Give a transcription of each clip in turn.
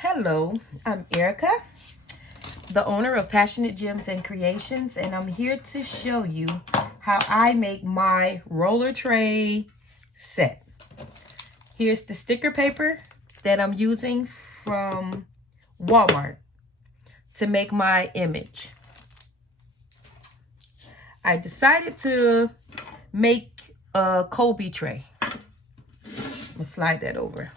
Hello, I'm Erica, the owner of Passionate Gems and Creations, and I'm here to show you how I make my roller tray set. Here's the sticker paper that I'm using from Walmart to make my image. I decided to make a Kobe tray. I'm gonna slide that over.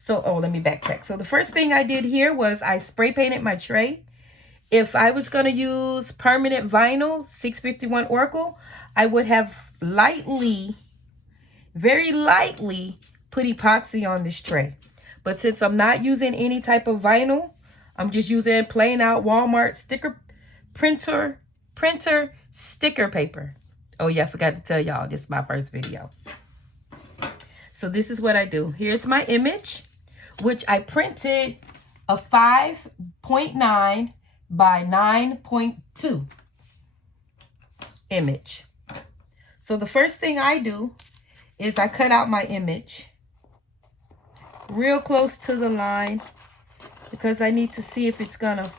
So, let me backtrack. So the first thing I did here was I spray painted my tray. If I was going to use permanent vinyl, 651 Oracle, I would have very lightly put epoxy on this tray. But since I'm not using any type of vinyl, I'm just using plain out Walmart printer sticker paper. Oh yeah, I forgot to tell y'all, this is my first video. So this is what I do. Here's my image, which I printed a 5.9 by 9.2 image. So the first thing I do is I cut out my image real close to the line because I need to see if it's gonna,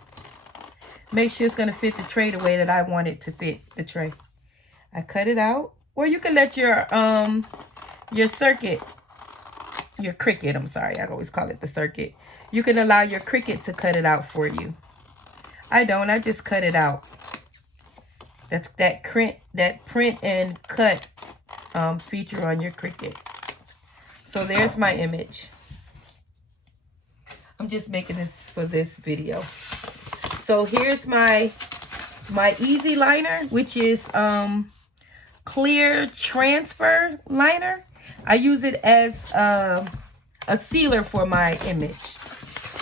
make sure it's gonna fit the tray the way that I want it to fit the tray. I cut it out, or you can let your Cricut, I'm sorry, I always call it the circuit. You can allow your Cricut to cut it out for you. I don't, I just cut it out. That's that print and cut feature on your Cricut. So there's my image. I'm just making this for this video. So here's my easy liner, which is clear transfer liner. I use it as a sealer for my image.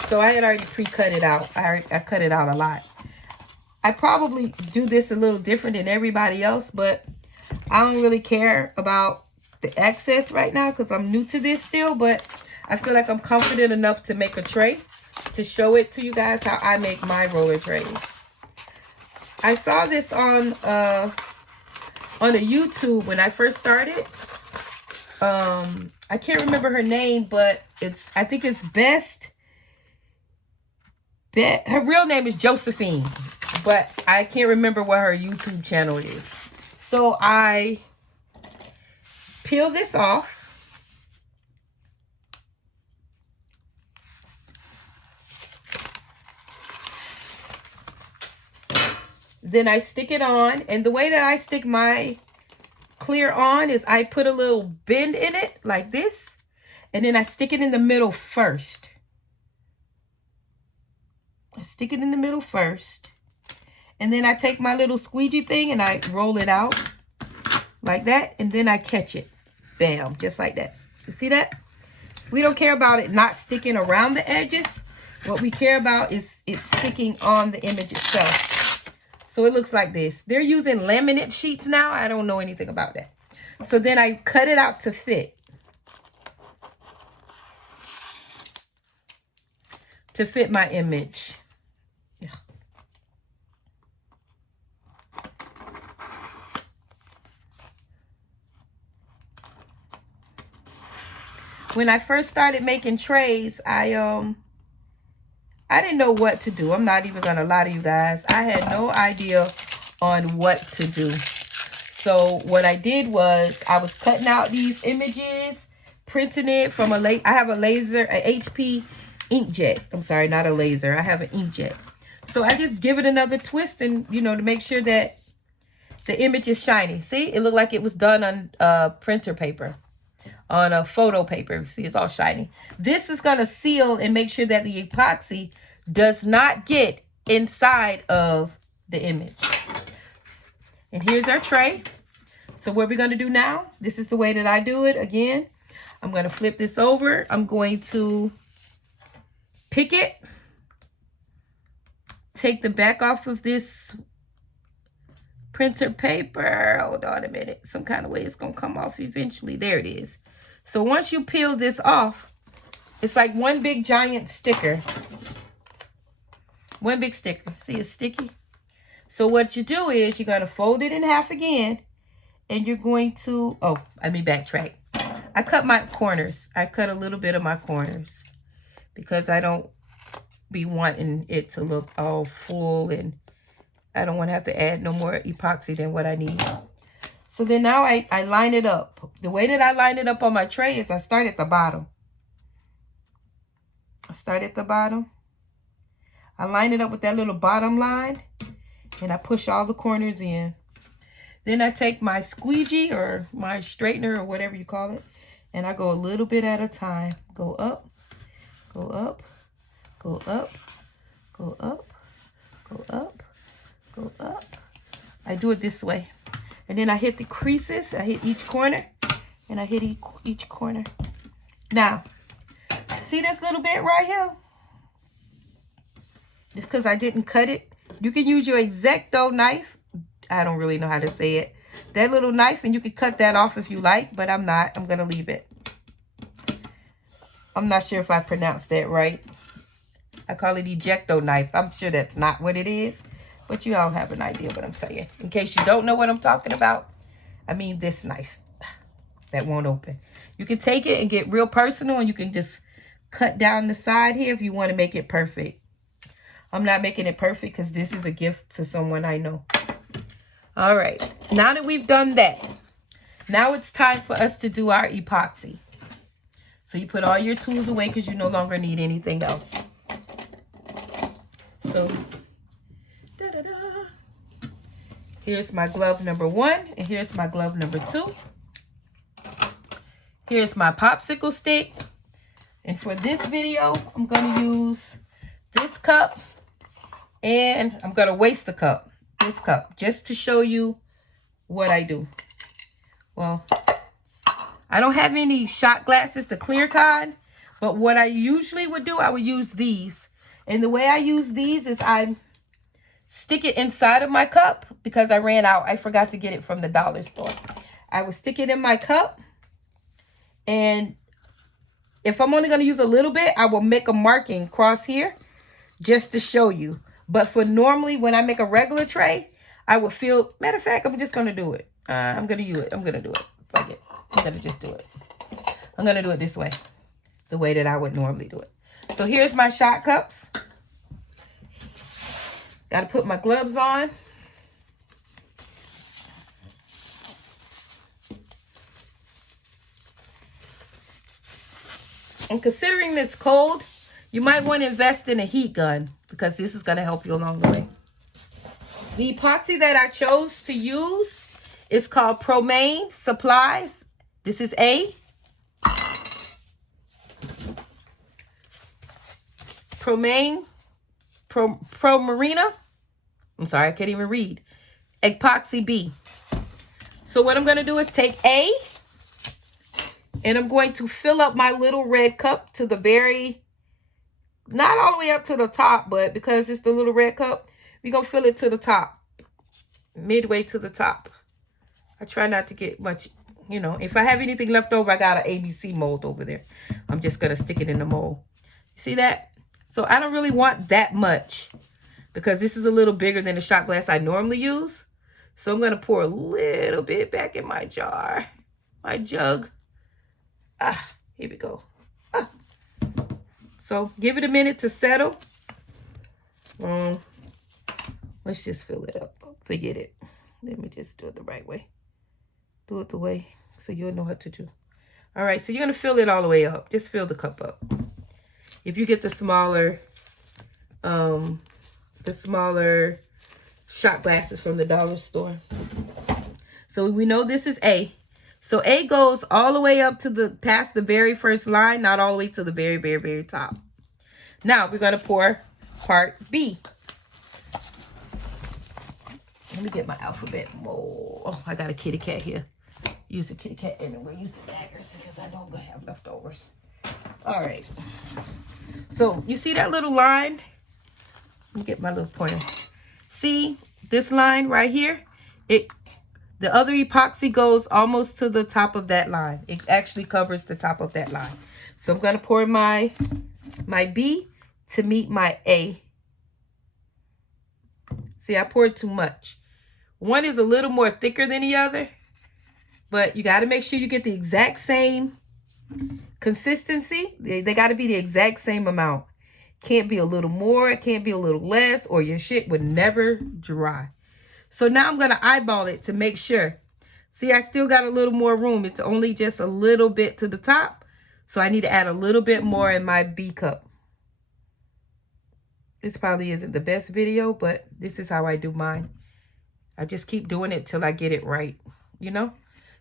So I had already pre-cut it out. I cut it out a lot. I probably do this a little different than everybody else, but I don't really care about the access right now because I'm new to this still, but I feel like I'm confident enough to make a tray to show it to you guys how I make my roller trays. I saw this on a YouTube when I first started. I can't remember her name, but I think it's her real name is Josephine, but I can't remember what her YouTube channel is. So I peel this off. Then I stick it on, and the way that I stick my clear on is I put a little bend in it like this, and then I stick it in the middle first. I stick it in the middle first, and then I take my little squeegee thing and I roll it out like that, and then I catch it. Bam, just like that. You see that? We don't care about it not sticking around the edges. What we care about is it sticking on the image itself. So it looks like this. They're using laminate sheets now. I don't know anything about that. So then I cut it out to fit. To fit my image. Yeah. When I first started making trays, I didn't know what to do. I'm not even gonna lie to you guys. I had no idea on what to do. So what I did was I was cutting out these images, printing it from I have a laser, a HP inkjet. I'm sorry, not a laser. I have an inkjet. So I just give it another twist, and you know, to make sure that the image is shiny. See, it looked like it was done on printer paper, on a photo paper. See, it's all shiny. This is going to seal and make sure that the epoxy does not get inside of the image. And here's our tray. So what we're going to do now, this is the way that I do it. Again, I'm going to flip this over. I'm going to pick it, take the back off of this printer paper. Hold on a minute. Some kind of way it's going to come off eventually. There it is. So once you peel this off, it's like one big giant sticker. One big sticker. See, it's sticky. So what you do is you're going to fold it in half again, and you're going to, let me backtrack. I cut my corners. I cut a little bit of my corners because I don't be wanting it to look all full, and I don't want to have to add no more epoxy than what I need. So then now I line it up. The way that I line it up on my tray is I start at the bottom. I start at the bottom. I line it up with that little bottom line, and I push all the corners in. Then I take my squeegee or my straightener or whatever you call it, and I go a little bit at a time. Go up, go up, go up, go up, go up, go up. I do it this way. And then I hit the creases. I hit each corner, and I hit each corner. Now, see this little bit right here? Just because I didn't cut it. You can use your X-Acto knife. I don't really know how to say it. That little knife, and you can cut that off if you like, but I'm not. I'm going to leave it. I'm not sure if I pronounced that right. I call it ejecto knife. I'm sure that's not what it is, but you all have an idea what I'm saying. In case you don't know what I'm talking about, I mean this knife that won't open. You can take it and get real personal, and you can just cut down the side here if you want to make it perfect. I'm not making it perfect because this is a gift to someone I know. All right, now that we've done that, now it's time for us to do our epoxy. So you put all your tools away because you no longer need anything else. So, here's my glove number 1, and here's my glove number 2. Here's my popsicle stick. And for this video, I'm going to use this cup, and I'm going to waste the cup. This cup, just to show you what I do. Well, I don't have any shot glasses, the clear kind, but what I usually would do, I would use these. And the way I use these is I stick it inside of my cup because I ran out. I forgot to get it from the dollar store. I would stick it in my cup, and if I'm only going to use a little bit, I will make a marking across here just to show you. But for normally, when I make a regular tray, I would feel, matter of fact, I'm just going to do it. I'm going to use it. I'm going to do it. Fuck it. I'm going to just do it. I'm going to do it this way. The way that I would normally do it. So here's my shot cups. Got to put my gloves on. And considering it's cold, you might want to invest in a heat gun because this is going to help you along the way. The epoxy that I chose to use is called Promaine Supplies. This is A. Promaine Pro Marina. I'm sorry, I can't even read. Epoxy B. So what I'm going to do is take A, and I'm going to fill up my little red cup to the very, not all the way up to the top, but because it's the little red cup, we're going to fill it to the top, midway to the top. I try not to get much, you know, if I have anything left over, I got an ABC mold over there. I'm just going to stick it in the mold. You see that? So I don't really want that much because this is a little bigger than the shot glass I normally use. So I'm going to pour a little bit back in my jar, my jug. Here we go. So give it a minute to settle. Let's just fill it up. Forget it. Let me just do it the right way. Do it the way so you'll know what to do. All right, so you're going to fill it all the way up. Just fill the cup up. If you get the smaller shot glasses from the dollar store. So we know this is A. So A goes all the way up to past the very first line, not all the way to the very, very, very top. Now we're going to pour part B. Let me get my alphabet mold. Oh, I got a kitty cat here. Use the kitty cat anyway. Use the daggers because I know I'm going to have leftovers. All right. So you see that little line? Let me get my little pointer. See this line right here? The other epoxy goes almost to the top of that line. It actually covers the top of that line. So I'm going to pour my B to meet my A. See, I poured too much. One is a little more thicker than the other, but you got to make sure you get the exact same consistency. They got to be the exact same amount. Can't be a little more. It can't be a little less, or your shit would never dry. So now I'm going to eyeball it to make sure. See, I still got a little more room. It's only just a little bit to the top. So I need to add a little bit more in my B cup. This probably isn't the best video, but this is how I do mine. I just keep doing it till I get it right, you know?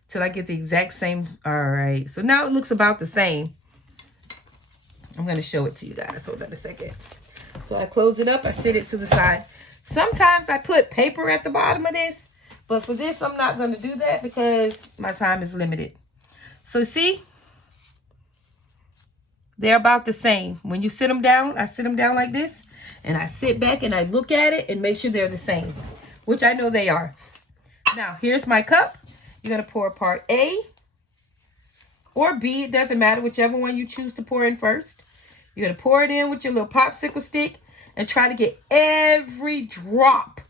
Till I get the exact same. All right. So now it looks about the same. I'm going to show it to you guys. Hold on a second. So I close it up. I sit it to the side. Sometimes I put paper at the bottom of this. But for this, I'm not going to do that because my time is limited. So see? They're about the same. When you sit them down, I sit them down like this. And I sit back and I look at it and make sure they're the same. Which I know they are. Now, here's my cup. You're going to pour part A or B. It doesn't matter, whichever one you choose to pour in first. You're going to pour it in with your little popsicle stick and try to get every drop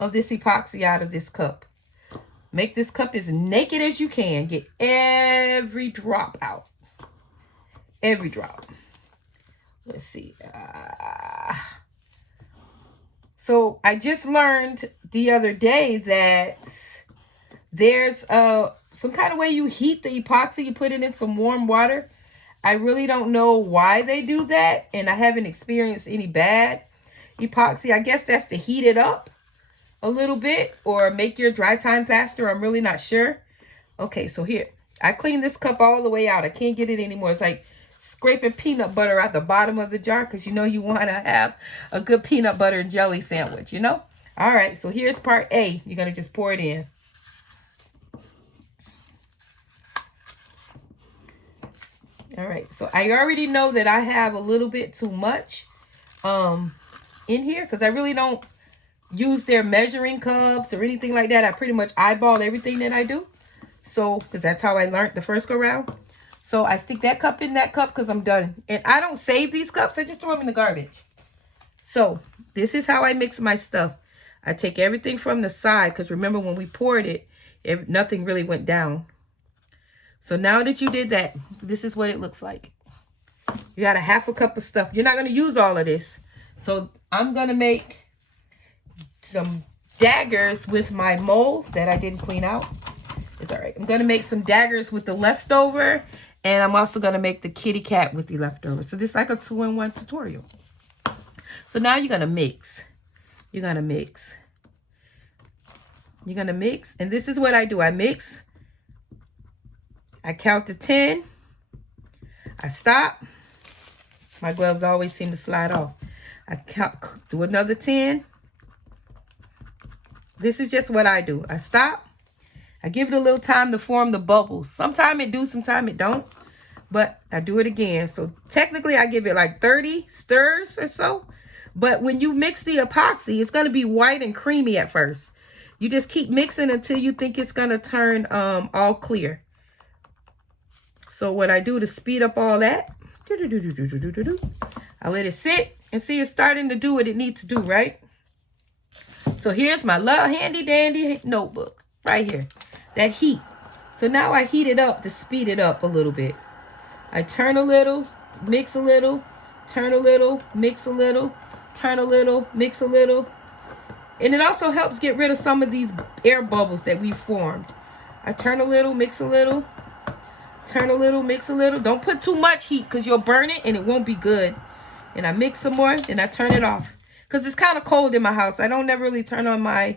of this epoxy out of this cup. Make this cup as naked as you can. Get every drop out. Every drop. Let's see. So I just learned the other day that there's some kind of way you heat the epoxy. You put it in some warm water. I really don't know why they do that. And I haven't experienced any bad epoxy. I guess that's to heat it up a little bit or make your dry time faster. I'm really not sure. Okay, so here. I cleaned this cup all the way out. I can't get it anymore. It's like scraping peanut butter out the bottom of the jar because you know you want to have a good peanut butter and jelly sandwich, you know? All right, so here's part A. You're going to just pour it in. All right, so I already know that I have a little bit too much in here because I really don't use their measuring cups or anything like that. I pretty much eyeball everything that I do. So, because that's how I learned the first go round. So I stick that cup in that cup because I'm done. And I don't save these cups. I just throw them in the garbage. So this is how I mix my stuff. I take everything from the side because remember when we poured it, nothing really went down. So now that you did that, this is what it looks like. You got a half a cup of stuff. You're not going to use all of this. So I'm going to make some daggers with my mold that I didn't clean out. It's all right. I'm going to make some daggers with the leftover. And I'm also going to make the kitty cat with the leftover. So this is like a 2-in-1 tutorial. So now you're going to mix. You're going to mix. You're going to mix. And this is what I do. I mix. I count to 10. I stop. My gloves always seem to slide off. I count, do another 10. This is just what I do. I stop. I give it a little time to form the bubbles. Sometimes it do, sometimes it don't. But I do it again. So technically I give it like 30 stirs or so. But when you mix the epoxy, it's going to be white and creamy at first. You just keep mixing until you think it's going to turn all clear. So what I do to speed up all that, I let it sit and see it's starting to do what it needs to do, right? So here's my little handy dandy notebook right here. That heat. So now I heat it up to speed it up a little bit. I turn a little, mix a little, turn a little, mix a little, turn a little, mix a little. And it also helps get rid of some of these air bubbles that we formed. I turn a little, mix a little, turn a little, mix a little. Don't put too much heat because you'll burn it and it won't be good. And I mix some more and I turn it off. Because it's kind of cold in my house. I don't never really turn on my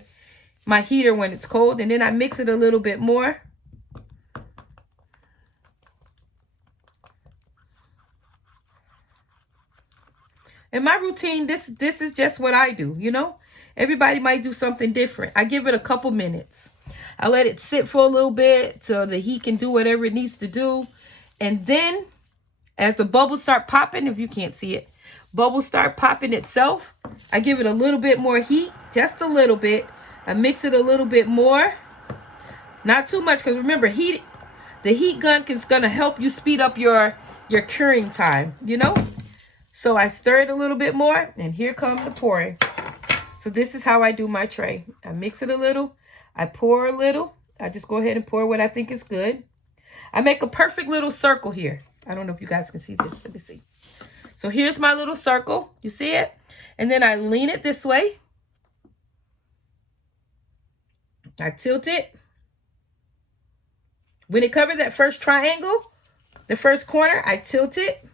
heater when it's cold. And then I mix it a little bit more. And my routine, this is just what I do, you know. Everybody might do something different. I give it a couple minutes. I let it sit for a little bit so the heat can do whatever it needs to do. And then as the bubbles start popping, if you can't see it, bubbles start popping itself, I give it a little bit more heat, just a little bit. I mix it a little bit more. Not too much because remember, the heat gun is going to help you speed up your curing time, you know. So I stir it a little bit more and here comes the pouring. So this is how I do my tray. I mix it a little. I pour a little. I just go ahead and pour what I think is good. I make a perfect little circle here. I don't know if you guys can see this. Let me see. So here's my little circle. You see it? And then I lean it this way. I tilt it. When it covered that first triangle, the first corner, I tilt it.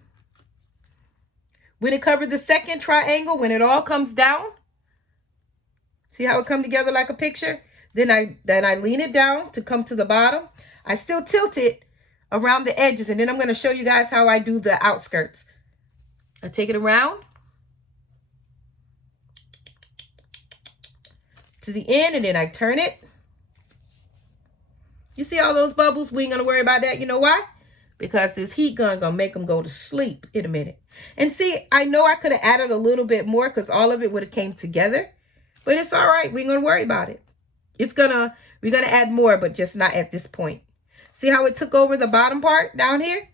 When it covered the second triangle, when it all comes down, see how it come together like a picture? Then I lean it down to come to the bottom. I still tilt it around the edges, and then I'm going to show you guys how I do the outskirts. I take it around to the end, and then I turn it. You see all those bubbles? We ain't going to worry about that. You know why? Because this heat gun going to make them go to sleep in a minute. And see, I know I could have added a little bit more because all of it would have came together. But it's all right. We ain't going to worry about it. We're going to add more, but just not at this point. See how it took over the bottom part down here?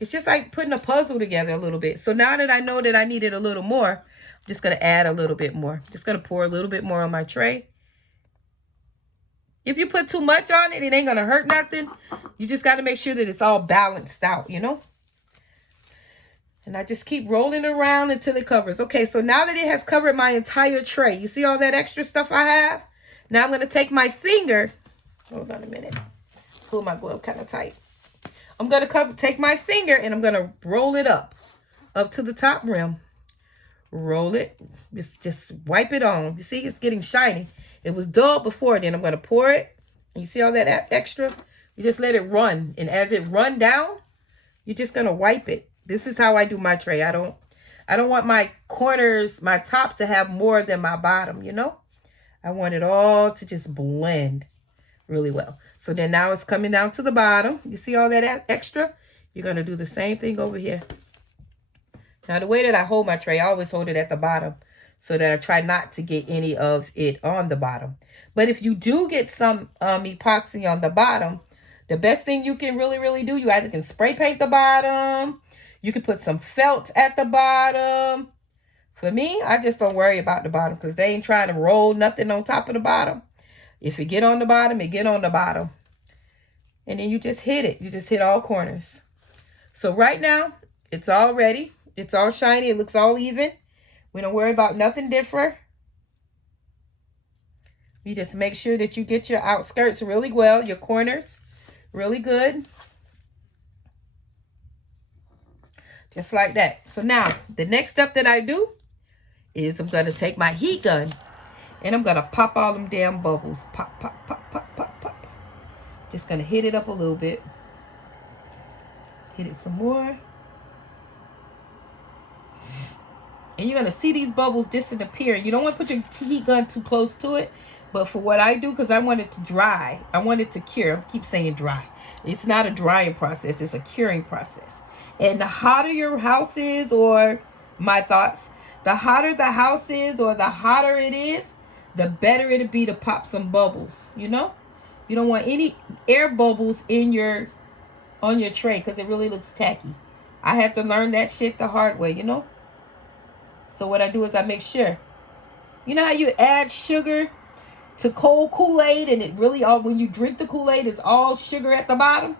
It's just like putting a puzzle together a little bit. So now that I know that I needed a little more, I'm just going to add a little bit more. Just going to pour a little bit more on my tray. If you put too much on it, it ain't going to hurt nothing. You just got to make sure that it's all balanced out, you know? And I just keep rolling it around until it covers. Okay, so now that it has covered my entire tray, you see all that extra stuff I have? Now I'm going to take my finger. Hold on a minute. Pull my glove kind of tight. I'm going to take my finger and I'm going to roll it up to the top rim. Roll it. Just wipe it on. You see, it's getting shiny. It was dull before. Then I'm going to pour it. And you see all that extra? You just let it run. And as it run down, you're just going to wipe it. This is how I do my tray. I don't want my corners, my top to have more than my bottom, you know? I want it all to just blend really well. So then now it's coming down to the bottom. You see all that extra? You're going to do the same thing over here. Now, the way that I hold my tray, I always hold it at the bottom so that I try not to get any of it on the bottom. But if you do get some epoxy on the bottom, the best thing you can really do, you either can spray paint the bottom, you can put some felt at the bottom. For me, I just don't worry about the bottom because they ain't trying to roll nothing on top of the bottom. If it get on the bottom, it get on the bottom. And then you just hit it. You just hit all corners. So right now, it's all ready. It's all shiny. It looks all even. We don't worry about nothing different. You just make sure that you get your outskirts really well, your corners really good. Just like that. So now, the next step that I do is I'm going to take my heat gun and I'm going to pop all them damn bubbles. Pop, pop, pop, pop, pop, pop. Just going to hit it up a little bit. Hit it some more. And you're going to see these bubbles disappear. You don't want to put your heat gun too close to it. But for what I do, because I want it to dry, I want it to cure. I keep saying dry. It's not a drying process. It's a curing process. And the hotter your house is, or my thoughts, the hotter the house is or the hotter it is, the better it'll be to pop some bubbles, you know? You don't want any air bubbles on your tray because it really looks tacky. I had to learn that shit the hard way, you know? So what I do is I make sure. You know how you add sugar to cold Kool-Aid and it really all, when you drink the Kool-Aid, it's all sugar at the bottom?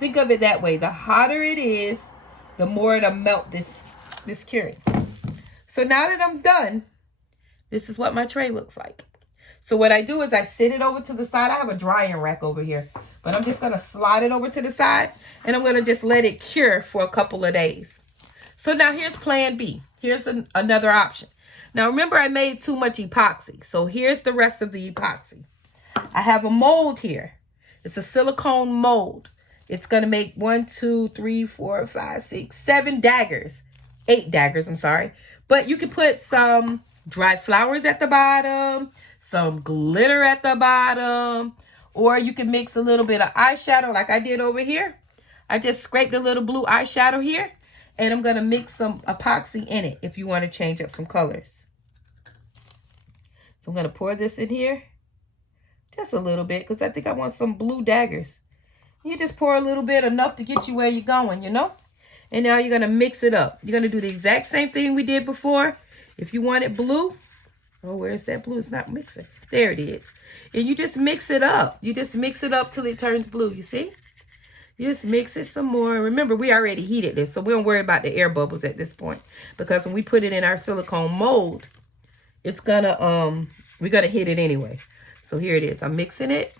Think of it that way. The hotter it is, the more it'll melt this curing. So now that I'm done, this is what my tray looks like. So what I do is I sit it over to the side. I have a drying rack over here, but I'm just going to slide it over to the side and I'm going to just let it cure for a couple of days. So now here's plan B. Here's another option. Now remember I made too much epoxy. So here's the rest of the epoxy. I have a mold here. It's a silicone mold. It's going to make 1, 2, 3, 4, 5, 6, 7 daggers. 8 daggers, I'm sorry. But you can put some dry flowers at the bottom, some glitter at the bottom, or you can mix a little bit of eyeshadow like I did over here. I just scraped a little blue eyeshadow here, and I'm going to mix some epoxy in it if you want to change up some colors. So I'm going to pour this in here, just a little bit, because I think I want some blue daggers. You just pour a little bit, enough to get you where you're going, you know? And now you're going to mix it up. You're going to do the exact same thing we did before. If you want it blue, oh, where's that blue? It's not mixing. There it is. And you just mix it up. You just mix it up till it turns blue, you see? Just mix it some more. Remember, we already heated this, so we don't worry about the air bubbles at this point. Because when we put it in our silicone mold, it's gonna, we're gonna hit it anyway. So here it is. I'm mixing it.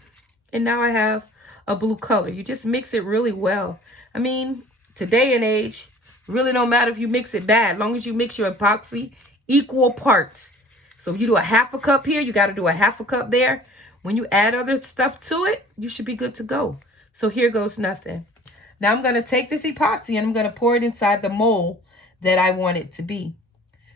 And now I have a blue color. You just mix it really well. I mean, today and age, really don't matter if you mix it bad. As long as you mix your epoxy equal parts. So if you do a half a cup here, you got to do a half a cup there. When you add other stuff to it, you should be good to go. So here goes nothing. Now I'm going to take this epoxy and I'm going to pour it inside the mold that I want it to be.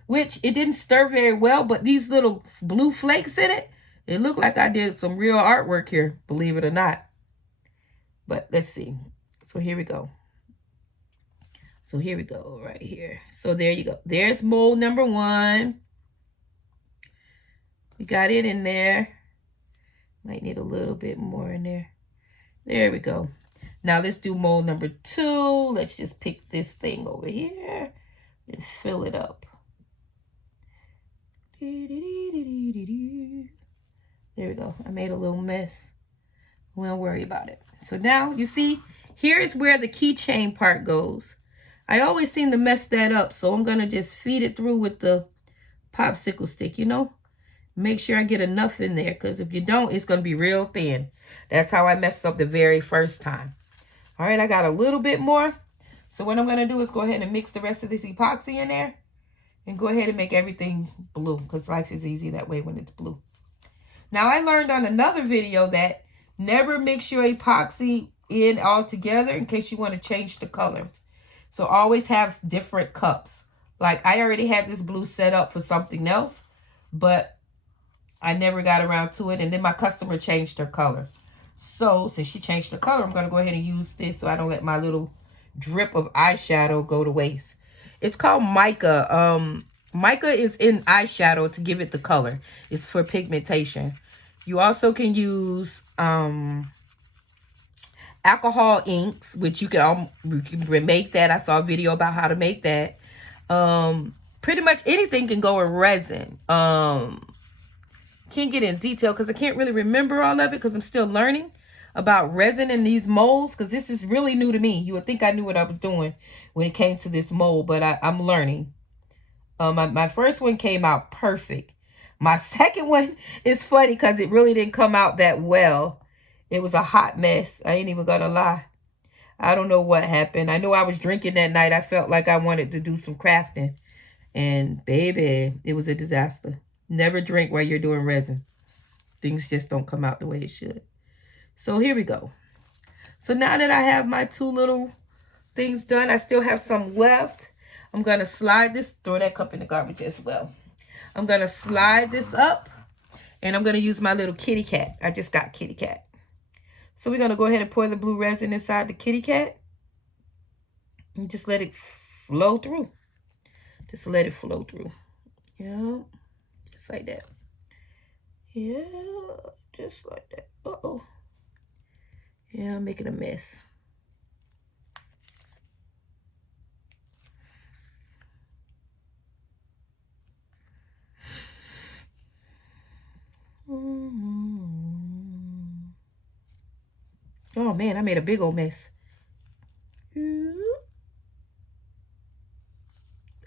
Which it didn't stir very well, but these little blue flakes in it, it looked like I did some real artwork here, believe it or not. But let's see. So here we go. So here we go right here. So there you go. There's mold number 1. We got it in there. Might need a little bit more in there. There we go. Now let's do mold number 2. Let's just pick this thing over here and fill it up. There we go. I made a little mess. We don't worry about it. So now you see, here is where the keychain part goes. I always seem to mess that up, so I'm going to just feed it through with the popsicle stick, you know. Make sure I get enough in there, because if you don't, it's going to be real thin. That's how I messed up the very first time. All right, I got a little bit more. So what I'm going to do is go ahead and mix the rest of this epoxy in there. And go ahead and make everything blue, because life is easy that way when it's blue. Now, I learned on another video that never mix your epoxy in all together in case you want to change the colors. So always have different cups. Like I already had this blue set up for something else, but I never got around to it. And then my customer changed her color. So since she changed the color, I'm going to go ahead and use this so I don't let my little drip of eyeshadow go to waste. It's called mica. Mica is in eyeshadow to give it the color. It's for pigmentation. You also can use alcohol inks, which you can make that. I saw a video about how to make that. Pretty much anything can go in resin. Can't get in detail because I can't really remember all of it because I'm still learning about resin in these molds, because this is really new to me. You would think I knew what I was doing when it came to this mold, but I'm learning. My first one came out perfect. My second one is funny because it really didn't come out that well. It was a hot mess. I ain't even gonna lie. I don't know what happened. I know I was drinking that night. I felt like I wanted to do some crafting. And baby, it was a disaster. Never drink while you're doing resin. Things just don't come out the way it should. So here we go. So now that I have my 2 little things done, I still have some left. I'm going to slide this, throw that cup in the garbage as well. I'm going to slide this up, and I'm going to use my little kitty cat. I just got kitty cat. So we're going to go ahead and pour the blue resin inside the kitty cat. And just let it flow through. Just let it flow through. Yeah, just like that. Yeah, just like that. Uh-oh. Yeah, I'm making a mess. Oh man, I made a big old mess.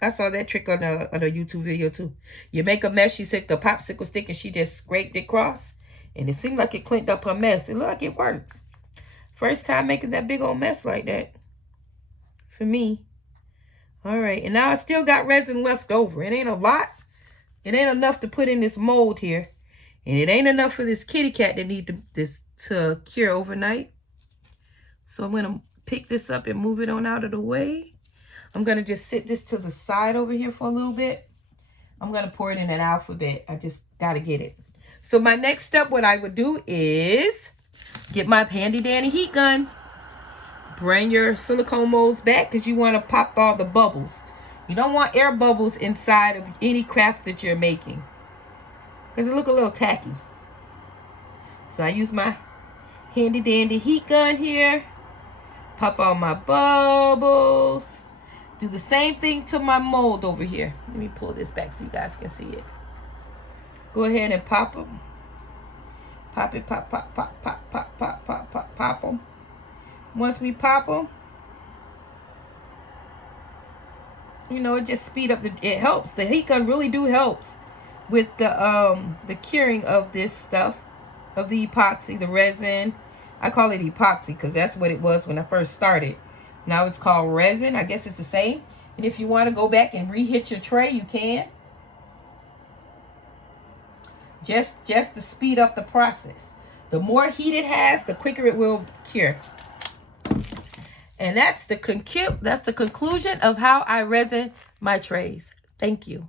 I saw that trick on a YouTube video too. You make a mess, she took the popsicle stick and she just scraped it across. And it seemed like it cleaned up her mess. It looked like it worked. First time making that big old mess like that. For me. Alright, and now I still got resin left over. It ain't a lot. It ain't enough to put in this mold here. And it ain't enough for this kitty cat that need to cure overnight. So I'm going to pick this up and move it on out of the way. I'm going to just sit this to the side over here for a little bit. I'm going to pour it in an alphabet. I just got to get it. So my next step, what I would do is get my handy dandy heat gun. Bring your silicone molds back because you want to pop all the bubbles. You don't want air bubbles inside of any craft that you're making, because it look a little tacky. So I use my handy dandy heat gun here. Pop all my bubbles. Do the same thing to my mold over here. Let me pull this back so you guys can see it. Go ahead and pop them. Pop it, pop, pop, pop, pop, pop, pop, pop, pop, pop them. once we pop them, you know, it just speed up it helps. The heat gun really helps with the curing of this stuff, of the epoxy, the resin. I call it epoxy because that's what it was when I first started. Now it's called resin. I guess it's the same. And if you want to go back and reheat your tray, you can. Just to speed up the process. The more heat it has, the quicker it will cure. And that's the conclusion of how I resin my trays. Thank you.